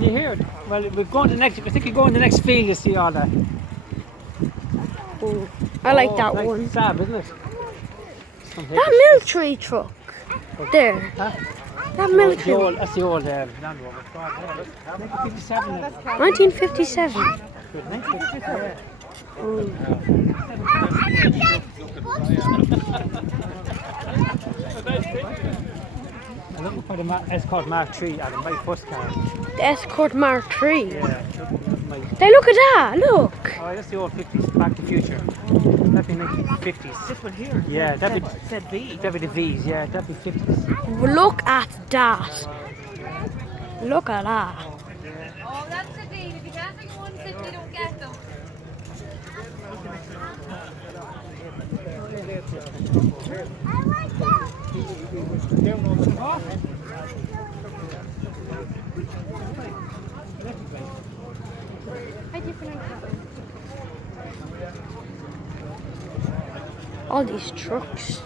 Can you hear it? Well, we're going to the next. I think you go in the next field. You see all that. Oh, I like that nice one. Sab, isn't it? That military truck there. Huh? That military. That's the old Land Rover. 1957. 1957. 1957. I'm looking for the Escort Mark III out of my first car. The Escort Mark III. Yeah. Hey, look at that. Look. Oh, that's the old 50s, Back to the Future. That'd be 1950s. This one here. Yeah, that'd Said V. be the V's, yeah, that'd be 50s. Look at that. Look at that. Oh, that's the thing. If you can't bring one sit, you don't get them. All these trucks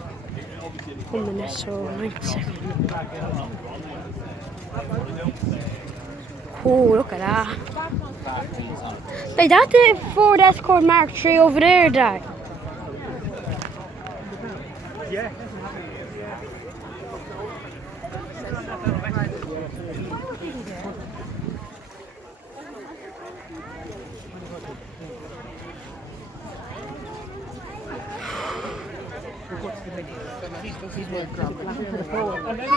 coming in so nice. Oh, look at that. Like that's the Ford Escort Mark III over there, Dad. Yeah.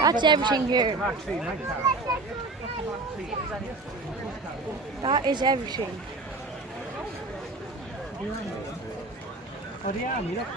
That's everything here. That is everything. Oh, the army, look.